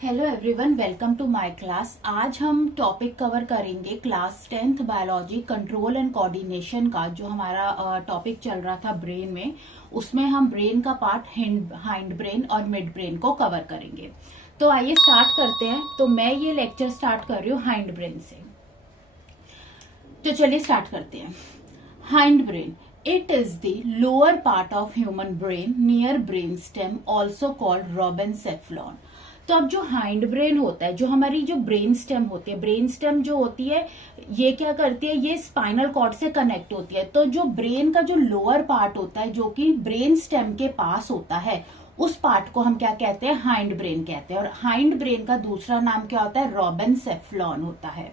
Hello everyone, welcome to my class. आज हम topic cover करेंगे class 10th biology control and coordination का। जो हमारा टॉपिक चल रहा था ब्रेन में, उसमें हम ब्रेन का पार्ट हाइंड ब्रेन और मिड ब्रेन को कवर करेंगे। तो आइए स्टार्ट करते हैं। तो मैं ये लेक्चर स्टार्ट कर रही हूँ हाइंड ब्रेन से। तो चलिए स्टार्ट करते हैं। Hind brain, it is the lower part of human brain near brainstem, also called Robincephalon। तो अब जो हाइंड ब्रेन होता है, जो हमारी जो ब्रेन स्टेम होती है, ब्रेन स्टेम जो होती है ये क्या करती है, ये स्पाइनल कॉर्ड से कनेक्ट होती है। तो जो ब्रेन का जो लोअर पार्ट होता है, जो कि ब्रेन स्टेम के पास होता है, उस पार्ट को हम क्या कहते हैं, हाइंड ब्रेन कहते हैं। और हाइंड ब्रेन का दूसरा नाम क्या होता है, रॉबिनसेफलॉन होता है।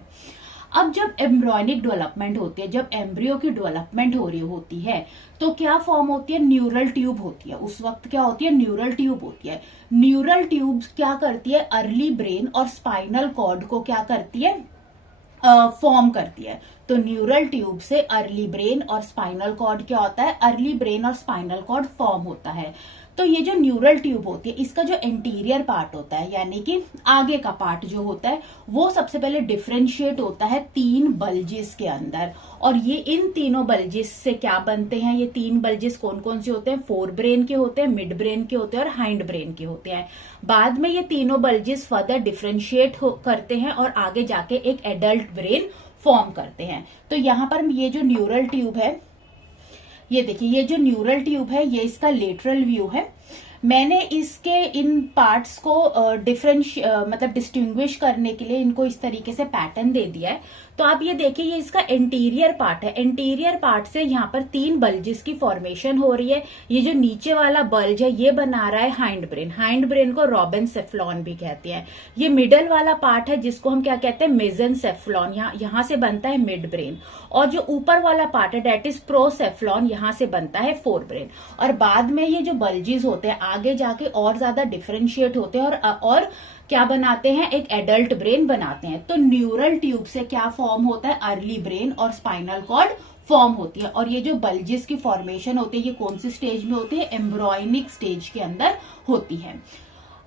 अब जब एम्ब्रॉयनिक डेवलपमेंट होती है, जब एम्ब्रियो की डेवलपमेंट हो रही होती है, तो क्या फॉर्म होती है, न्यूरल ट्यूब होती है। उस वक्त क्या होती है, न्यूरल ट्यूब होती है। न्यूरल ट्यूब क्या करती है, अर्ली ब्रेन और स्पाइनल कॉर्ड को क्या करती है, फॉर्म करती है। तो न्यूरल ट्यूब से अर्ली ब्रेन और स्पाइनल कॉर्ड क्या होता है, अर्ली ब्रेन और स्पाइनल कॉर्ड फॉर्म होता है। तो ये जो न्यूरल ट्यूब होती है, इसका जो एंटीरियर पार्ट होता है, यानी कि आगे का पार्ट जो होता है, वो सबसे पहले डिफरेंशिएट होता है 3 बल्जेस के अंदर। और ये इन तीनों बल्जेस से क्या बनते हैं, ये 3 बल्जेस कौन कौन से होते हैं, फोर ब्रेन के होते हैं, मिड ब्रेन के होते हैं और हाइंड ब्रेन के होते हैं। बाद में ये तीनों बल्जेस फर्दर डिफरेंशिएट करते हैं और आगे जाके एक एडल्ट ब्रेन फॉर्म करते हैं। तो यहाँ पर ये जो न्यूरल ट्यूब है, ये देखिए, ये जो न्यूरल ट्यूब है, ये इसका लेटरल व्यू है। मैंने इसके इन पार्ट्स को मतलब डिस्टिंग्विश करने के लिए इनको इस तरीके से पैटर्न दे दिया है। तो आप ये देखिए, ये इसका इंटीरियर पार्ट है। इंटीरियर पार्ट से यहाँ पर 3 बल्जेस की फॉर्मेशन हो रही है। ये जो नीचे वाला बल्ज है, ये बना रहा है हाइंड ब्रेन। हाइंड ब्रेन को रॉबिनसेफलॉन भी कहते हैं। ये मिडल वाला पार्ट है, जिसको हम क्या कहते हैं, मेसेनसेफलॉन। यहाँ से बनता है मिड ब्रेन। और जो ऊपर वाला पार्ट है, डेट इज प्रोसेफलॉन, यहाँ से बनता है फोर ब्रेन। और बाद में ये जो बल्जेस होते हैं, आगे जाके और ज्यादा डिफरेंशिएट होते हैं और क्या बनाते हैं, एक एडल्ट ब्रेन बनाते हैं। तो न्यूरल ट्यूब से क्या फॉर्म होता है, अर्ली ब्रेन और स्पाइनल कॉर्ड फॉर्म होती है। और ये जो बल्जेस की फॉर्मेशन होती है, ये कौन सी स्टेज में होती है, एम्ब्रॉयनिक स्टेज के अंदर होती है।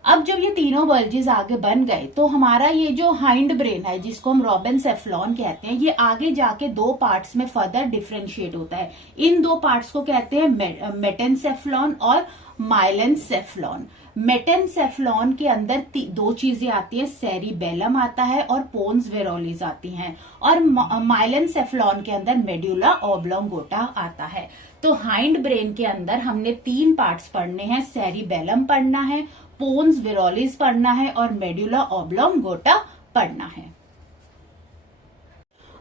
अब जब ये तीनों बल्जेस आगे बन गए, तो हमारा ये जो हाइंड ब्रेन है, जिसको हम रॉबिनसेफलॉन कहते हैं, ये आगे जाके 2 पार्ट्स में फर्दर डिफरेंशिएट होता है। इन 2 पार्ट्स को कहते हैं मेटेनसेफलॉन और माइलेनसेफलॉन। मेटेनसेफलॉन के अंदर 2 चीजें आती है, सेरिबेलम आता है और पोन्स वेरोलिस आती हैं। और माइलेनसेफलॉन के अंदर मेड्यूला ऑब्लोंगोटा आता है। तो हाइंड ब्रेन के अंदर हमने 3 पार्ट्स पढ़ने हैं, सेरिबेलम पढ़ना है, पोन्स वेरोलिस पढ़ना है और मेड्यूला ऑब्लोंगोटा पढ़ना है।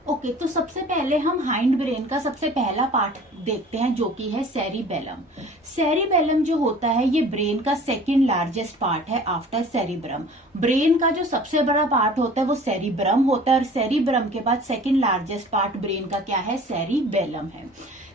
ओके, तो सबसे पहले हम हाइंड ब्रेन का सबसे पहला पार्ट देखते हैं, जो कि है सेरिबेलम। सेरिबेलम जो होता है, ये ब्रेन का सेकंड लार्जेस्ट पार्ट है आफ्टर सेरिब्रम। ब्रेन का जो सबसे बड़ा पार्ट होता है वो सेरिब्रम होता है, और सेरिब्रम के बाद सेकंड लार्जेस्ट पार्ट ब्रेन का क्या है, सेरिबेलम है।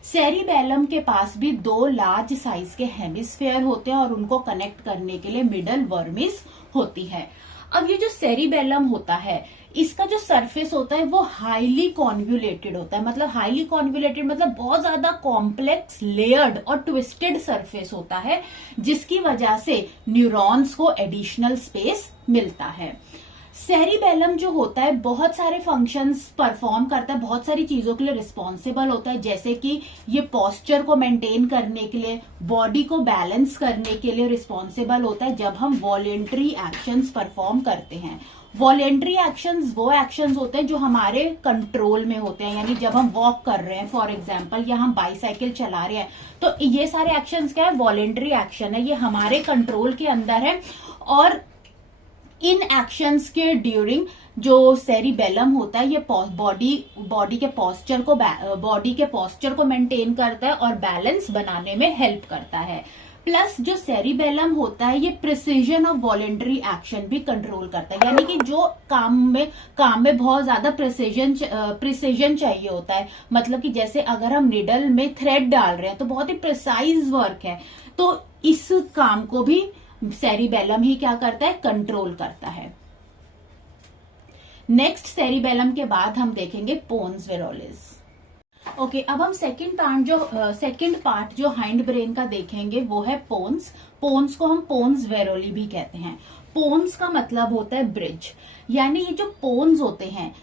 सेरिबेलम के पास भी 2 लार्ज साइज के हेमिस्फेयर होते हैं और उनको कनेक्ट करने के लिए मिडल वर्मिस होती है। अब ये जो सेरिबेलम होता है, इसका जो सरफेस होता है वो हाईली कॉन्वुलेटेड होता है। मतलब हाईली कॉन्वुलेटेड मतलब बहुत ज्यादा कॉम्प्लेक्स, लेयर्ड और ट्विस्टेड सरफेस होता है, जिसकी वजह से न्यूरॉन्स को एडिशनल स्पेस मिलता है। सेरिबेलम जो होता है बहुत सारे फंक्शंस परफॉर्म करता है, बहुत सारी चीजों के लिए रिस्पॉन्सिबल होता है, जैसे कि ये पोस्चर को मेंटेन करने के लिए, बॉडी को बैलेंस करने के लिए रिस्पॉन्सिबल होता है जब हम वॉलेंट्री एक्शंस परफॉर्म करते हैं। वॉलेंट्री एक्शंस वो एक्शंस होते हैं जो हमारे कंट्रोल में होते हैं, यानी जब हम वॉक कर रहे हैं फॉर एग्जांपल, या हम बाईसाइकिल चला रहे हैं, तो ये सारे एक्शंस क्या है, वॉलेंट्री एक्शन है, ये हमारे कंट्रोल के अंदर है। और इन एक्शंस के ड्यूरिंग जो सेरिबेलम होता है, ये बॉडी के पोस्चर को मेंटेन करता है और बैलेंस बनाने में हेल्प करता है। प्लस जो सेरिबेलम होता है, ये प्रिसीजन ऑफ वॉलेंट्री एक्शन भी कंट्रोल करता है, यानी कि जो काम में बहुत ज्यादा प्रिसीजन चाहिए होता है। मतलब कि जैसे अगर हम निडल में थ्रेड डाल रहे हैं, तो बहुत ही प्रिसाइज वर्क है, तो इस काम को भी सेरिबेलम ही क्या करता है, कंट्रोल करता है। नेक्स्ट सेरिबेलम के बाद हम देखेंगे पोन्स वेरोलिस। ओके, अब हम सेकंड पार्ट जो हाइंड ब्रेन का देखेंगे वो है पोन्स। पोन्स को हम पोन्स वेरोली भी कहते हैं। पोन्स का मतलब होता है ब्रिज, यानी ये जो पोन्स होते हैं,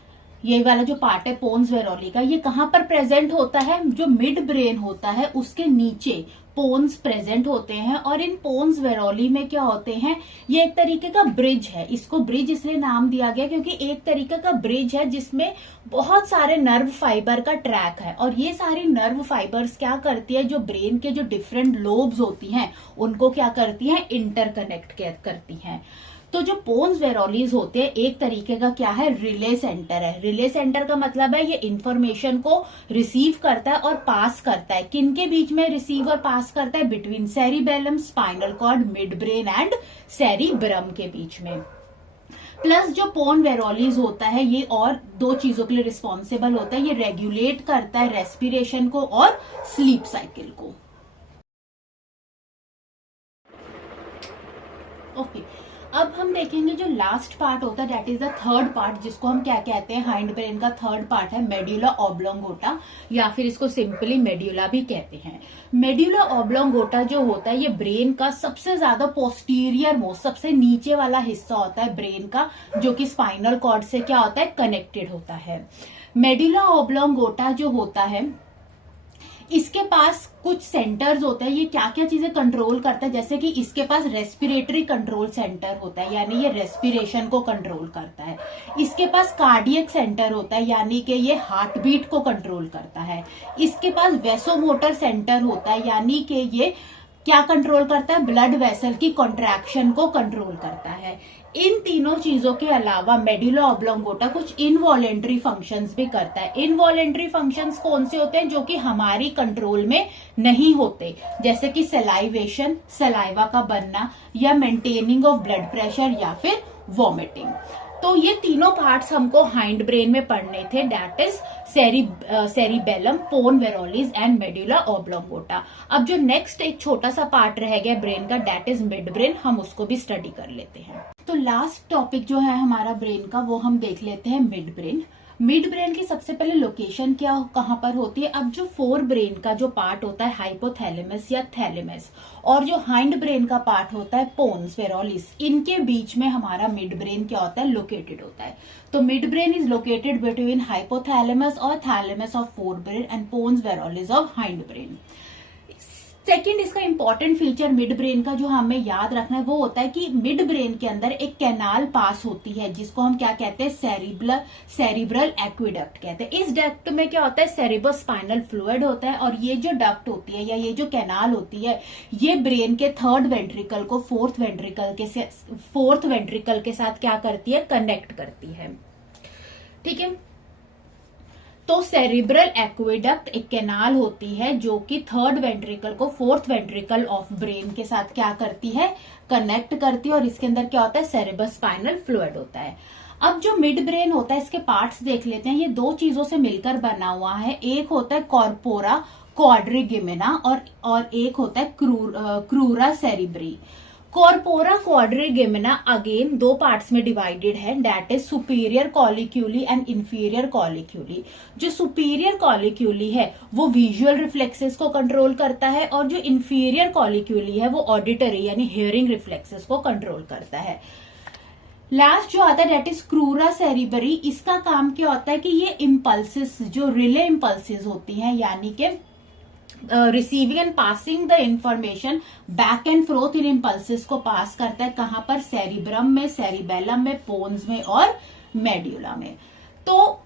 ये वाला जो पार्ट है पोन्स वेरोली का, ये कहां पर प्रेजेंट होता है, जो मिड ब्रेन होता है उसके नीचे पोन्स प्रेजेंट होते हैं। और इन पोन्स वेरोली में क्या होते हैं, ये एक तरीके का ब्रिज है। इसको ब्रिज इसलिए नाम दिया गया क्योंकि एक तरीके का ब्रिज है जिसमें बहुत सारे नर्व फाइबर का ट्रैक है, और ये सारी नर्व फाइबर्स क्या करती है, जो ब्रेन के जो डिफरेंट लोब्स होती हैं उनको क्या करती हैं, इंटरकनेक्ट करती हैं। तो जो पोन्स वेरोलीज होते हैं एक तरीके का क्या है, रिले सेंटर है। रिले सेंटर का मतलब है ये इंफॉर्मेशन को रिसीव करता है और पास करता है। किन के बीच में रिसीव और पास करता है, between cerebellum, spinal cord, midbrain and cerebrum के बीच में। प्लस जो पोन वेरोलीज होता है ये और दो चीजों के लिए रिस्पॉन्सिबल होता है, ये रेगुलेट करता है रेस्पिरेशन को और स्लीप साइकिल को। ओके, अब हम देखेंगे जो लास्ट पार्ट होता है that is the third part, जिसको हम क्या कहते हैं, हाइंड ब्रेन का थर्ड पार्ट है मेड्यूला ऑब्लोंगोटा, या फिर इसको सिंपली मेड्यूला भी कहते हैं। मेड्यूला ऑब्लोंगोटा जो होता है ये ब्रेन का सबसे ज्यादा पोस्टीरियर मोस्ट, सबसे नीचे वाला हिस्सा होता है ब्रेन का, जो कि स्पाइनल कॉर्ड से क्या होता है, कनेक्टेड होता है। मेड्यूला ऑब्लोंगोटा जो होता है इसके पास कुछ सेंटर्स होते हैं, ये क्या क्या चीजें कंट्रोल करता है, जैसे कि इसके पास रेस्पिरेटरी कंट्रोल सेंटर होता है, यानी ये रेस्पिरेशन को कंट्रोल करता है। इसके पास कार्डियक सेंटर होता है, यानी कि ये हार्ट बीट को कंट्रोल करता है। इसके पास वेसोमोटर सेंटर होता है, यानी कि ये क्या कंट्रोल करता है, ब्लड वेसल की कॉन्ट्रैक्शन को कंट्रोल करता है। इन तीनों चीजों के अलावा मेड्यूला ऑब्लोंगोटा कुछ इनवॉलेंट्री फंक्शंस भी करता है। इनवॉलेंट्री फंक्शंस कौन से होते हैं, जो कि हमारी कंट्रोल में नहीं होते, जैसे कि सलाइवेशन, सलाइवा का बनना, या मेंटेनिंग ऑफ ब्लड प्रेशर, या फिर वॉमिटिंग। तो ये तीनों पार्ट्स हमको हाइंड ब्रेन में पढ़ने थे, that is cerebellum, pons varolii and medulla oblongata. अब जो नेक्स्ट एक छोटा सा पार्ट रह गया ब्रेन का, दैट इज मिड ब्रेन, हम उसको भी स्टडी कर लेते हैं। तो लास्ट टॉपिक जो है हमारा ब्रेन का, वो हम देख लेते हैं मिड ब्रेन। मिड ब्रेन की सबसे पहले लोकेशन क्या कहां पर होती है। अब जो फोर ब्रेन का जो पार्ट होता है हाइपोथैलेमस या थैलेमस, और जो हाइंड ब्रेन का पार्ट होता है पोन्स वेरोलिस, इनके बीच में हमारा मिड ब्रेन क्या होता है, लोकेटेड होता है। तो mid brain is located between hypothalamus और thalamus of fore brain and pons varolii of hind brain. Second, इसका इंपॉर्टेंट फीचर मिड ब्रेन का जो हमें याद रखना है वो होता है कि मिड ब्रेन के अंदर एक कैनाल पास होती है, जिसको हम क्या कहते हैं, सेरिब्रल एक्विडक्ट कहते हैं। इस डक्ट में क्या होता है, सेरिब्रोस्पाइनल फ्लूइड होता है, और ये जो डक्ट होती है या ये जो कैनाल होती है, ये ब्रेन के थर्ड वेंट्रिकल को फोर्थ वेंट्रिकल के साथ क्या करती है, कनेक्ट करती है। ठीक है, तो सेरिब्रल एक्विडक्ट एक कैनाल होती है जो कि थर्ड वेंट्रिकल को फोर्थ वेंट्रिकल ऑफ ब्रेन के साथ क्या करती है, कनेक्ट करती है, और इसके अंदर क्या होता है, सेरिब्रोस्पाइनल फ्लूइड होता है। अब जो मिड ब्रेन होता है इसके पार्ट्स देख लेते हैं। ये दो चीजों से मिलकर बना हुआ है, एक होता है कॉर्पोरा क्वाड्रिगिमिना और एक होता है crura cerebri. Corpora quadrigemina again दो पार्ट्स में डिवाइडेड है, that is superior colliculi and inferior colliculi. जो सुपीरियर कॉलिक्यूली है वो विजुअल रिफ्लेक्सेस को कंट्रोल करता है, और जो इंफीरियर कॉलिक्यूली है वो ऑडिटरी यानी हियरिंग रिफ्लेक्सेस को कंट्रोल करता है। लास्ट जो आता है दैट इज क्रूरा सेरिब्री। इसका काम क्या होता है कि ये इम्पल्सिस, जो रिले इम्पल्सिस होती हैं, यानी कि receiving end passing the information back and froth in impulses को पास करता है, कहां पर, सेरिब्रम में, सेरिबेलम में, पोन्स में और मेड्यूला में। तो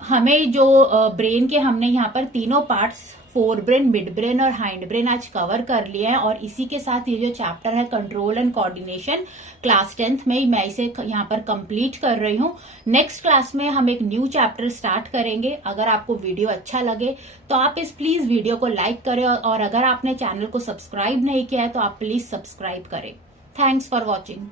हमें जो ब्रेन के हमने यहाँ पर तीनों parts, fore brain, mid brain और हाइंड ब्रेन आज कवर कर लिए हैं, और इसी के साथ ये जो चैप्टर है control and coordination, class 10th में मैं इसे यहाँ पर कंप्लीट कर रही हूँ। नेक्स्ट क्लास में हम एक न्यू चैप्टर स्टार्ट करेंगे। अगर आपको वीडियो अच्छा लगे तो आप इस प्लीज वीडियो को लाइक करें, और अगर आपने चैनल को सब्सक्राइब नहीं किया है तो आप प्लीज सब्सक्राइब करें। Thanks for watching.